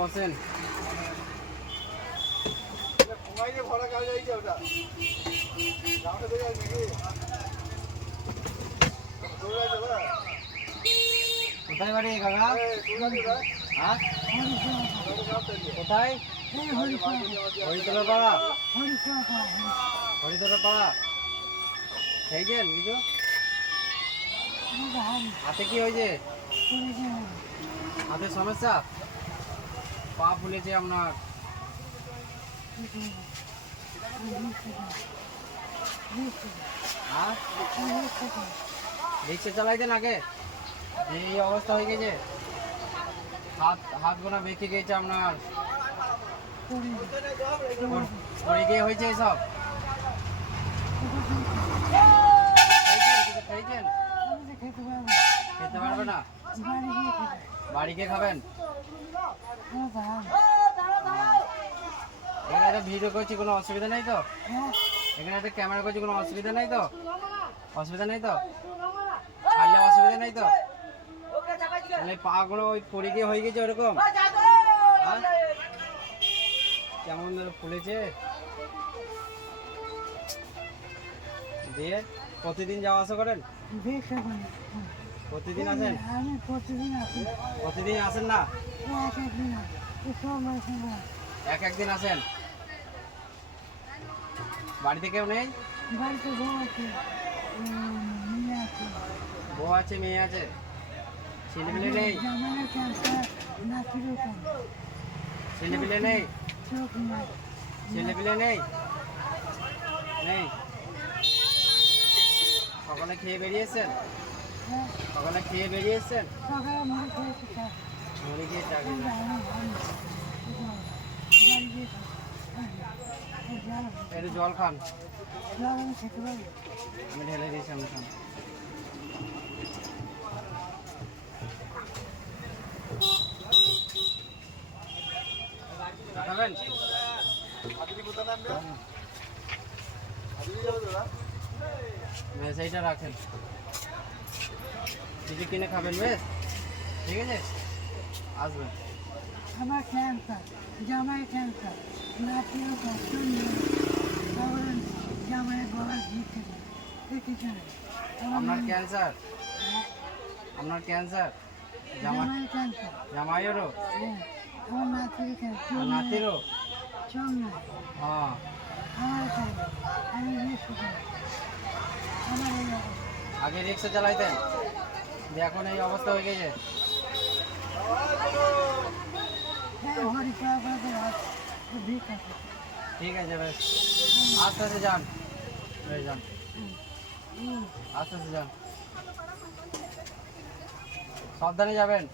বসেন। কোথায় বাড়ি কাকা? হ্যাঁ কোথায়? হরিতলা পাড়া। হরিতলা পাড়া খেয়েছেন কিছু? হাতে কি হয়েছে? হাতের সমস্যা? পা ফুলেছে আপনার? হ্যাঁ রিক্সা চালাইতেন আগে? এই অবস্থা হয়ে গেছে, হাত গোনা বেঁকে গেছে আপনার, পড়ে গিয়ে হয়েছে এসব? খেয়েছেন? খেতে পারবে না? বাড়ি গিয়ে খাবেন? এখানে একটা ভিডিও করছি, কোনো অসুবিধা নেই তো? এখানে একটা ক্যামেরা করছি, কোনো অসুবিধা নেই তো? অসুবিধা নেই তো? ছাড়লে অসুবিধা নেই তো? তাহলে পা গুলো ওই পড়ে গিয়ে হয়ে গেছে ওরকম? কেমন ফুলেছে? দিয়ে প্রতিদিন যাওয়া আসা করেন? প্রতিদিন আসেন? প্রতিদিন আসেন না? একদিন আসেন? বাড়িতে কেউ নেই? বউ আছে, মেয়ে আছে, ছেলেপিলে নেই? ছেলেপিলে নেই? ছেলেপিলে নেই? নেই? সকালে খেয়ে বেরিয়েছেন? সকালে খেয়ে বেরিয়েছেন? মুড়ি খেয়ে চা খেয়ে? একটু জল খান, আমি ঢেলে দিয়েছি, আমি খান। খাবেন? বেশ এইটা রাখেন, কিছু কিনে খাবেন, বেশ ঠিক আছে, আসবেন। আমার ক্যান্সার, জামাই ক্যান্সার, নাতিও জামাই গলা জিতে দেখেছেন? আপনার ক্যান্সার? আপনার ক্যান্সার? জামাই ক্যান্সার, জামাইয়েরও? আমার নাতির ক্যান্সার, নাতিরও? চল না, হ্যাঁ আমার আমি আমার এই আগে রিক্সা চালাইতেন, এখন এই অবস্থা হয়ে গেছে। ঠিক আছে, বেশ আস্তে আস্তে যান, বেশ যান, আস্তে আস্তে যান, সাবধানে যাবেন।